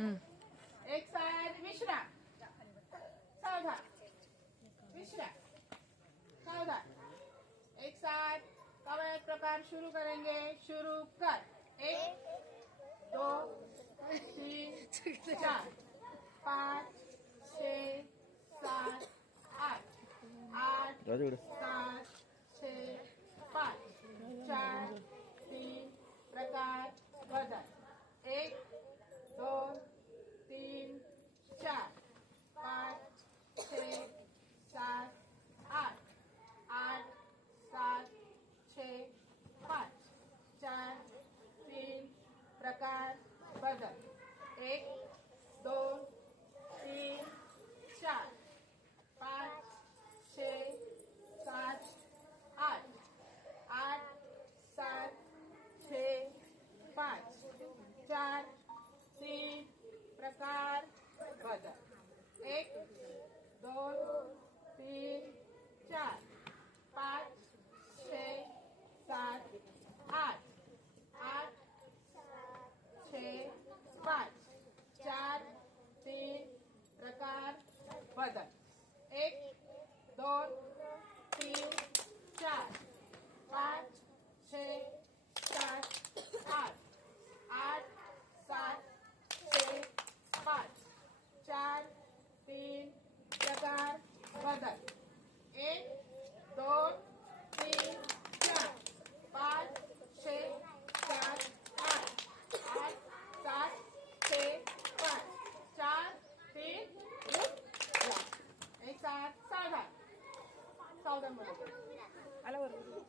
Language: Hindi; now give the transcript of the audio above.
एक साइड विश्राम सावधान। विश्राम सावधान। एक साथ कवायद प्रकार शुरू करेंगे? शुरू कर। एक दो तीन चार पाच छः सात आठ। आठ सात प्रकार बदल. एक சாப்பிட சாப்பிட மாட்டேன்